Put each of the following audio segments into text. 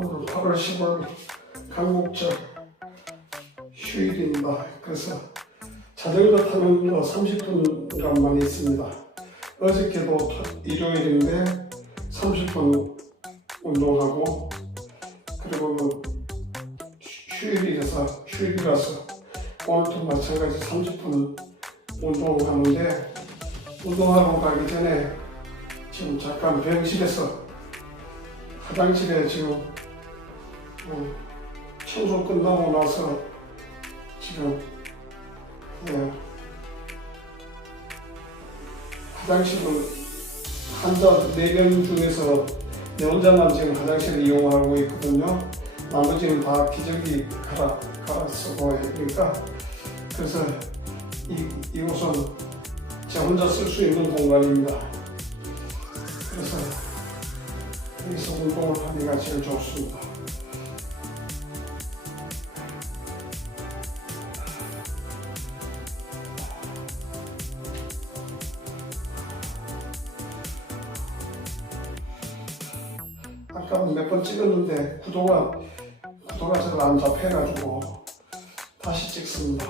오늘 8월 10일 강복절 휴일입니다. 그래서 자전거 타는 거 30분 간만 있습니다. 어저께도 토- 일요일인데 30분 운동하고 그리고 뭐 휴- 휴일이라서 휴일이라서 오늘도 마찬가지 30분 운동을 하는데 운동하러 가기 전에 지금 잠깐 병실에서 화장실에 지금 어, 청소 끝나고 나서 지금 예, 화장실을 환자 4명 중에서 내 혼자만 지금 화장실을 이용하고 있거든요. 나머지는 다 기저귀 갈아, 갈아 쓰고 그러니까 그래서 이, 이곳은 제 혼자 쓸 수 있는 공간입니다. 그래서 여기서 운동을 하기가 제일 좋습니다. 아까 몇 번 찍었는데 구도가 구도가 잘 안 잡혀가지고 다시 찍습니다.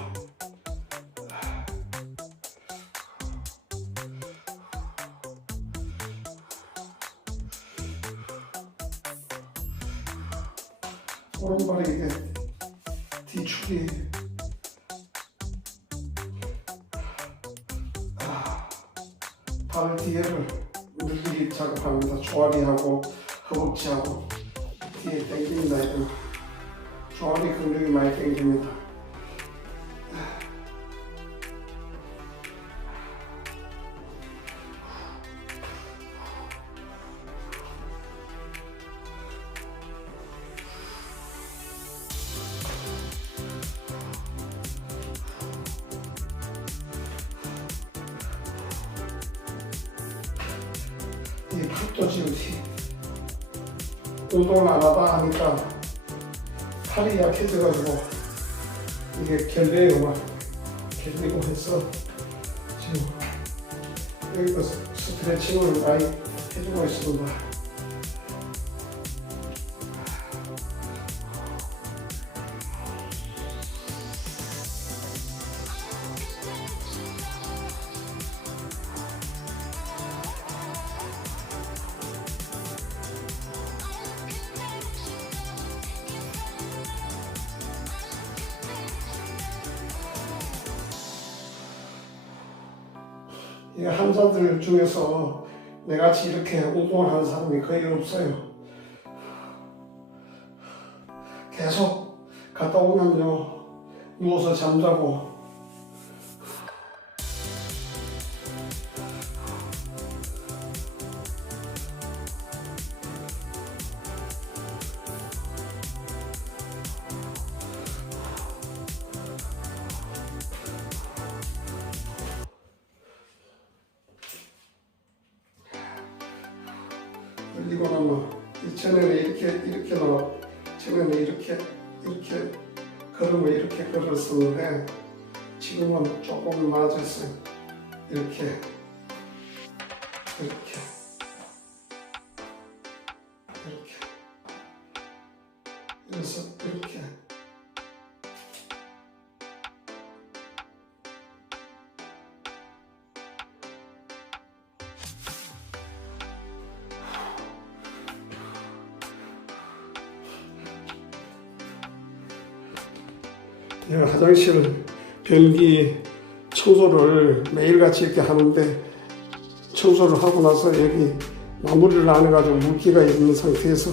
오른발이 이게 뒤축이 아, 발 뒤에를 늘리기 작업합니다. 조아리하고 허벅지하고 뒤에 당깁니다. 이거 조아리 근육이 많이 당깁니다. 이 팔도 지금 티- 운동을 안 하다 하니까 팔이 약해져가지고 이게 결려요 막 결리고 해서 지금 여기도 스- 스트레칭을 많이 해주고 있습니다. 이 환자들 중에서 내같이 이렇게 운동을 하는 사람이 거의 없어요. 계속 갔다 오면요 누워서 잠자고 그리고 나면 이 전에는 이렇게 이렇게 나와 전에는 이렇게 이렇게 걸음을 이렇게 걸었었는데 지금은 조금 나아졌어요. 이렇게 이렇게 이렇게 그래서 이렇게 화장실 변기 청소를 매일같이 이렇게 하는데 청소를 하고 나서 여기 마무리를 안 해가지고 물기가 있는 상태에서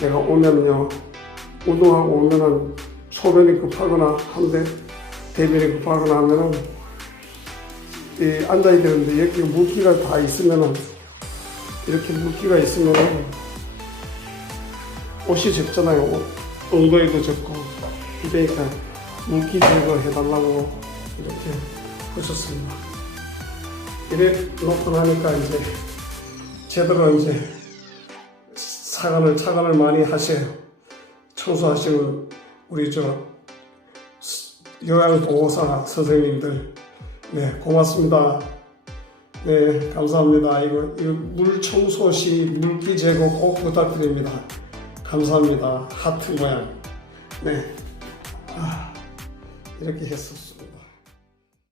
내가 오면요 운동하고 오면은 소변이 급하거나 한데 대변이 급하거나 하면은 이 앉아야 되는데 여기 물기가 다 있으면은 이렇게 물기가 있으면은 옷이 젖잖아요 옷. 엉덩이도 젖고 그러니까 물기 제거해 달라고 이렇게 하셨습니다. 이래 놓고 나니까 이제 제대로 이제 사관을 차관을 많이 하세요. 청소하시는 우리 저 요양보호사 선생님들 네 고맙습니다. 네 감사합니다. 이거, 이거 물 청소 시 물기 제거 꼭 부탁드립니다. 감사합니다. 하트 모양. 네. 아, Terá que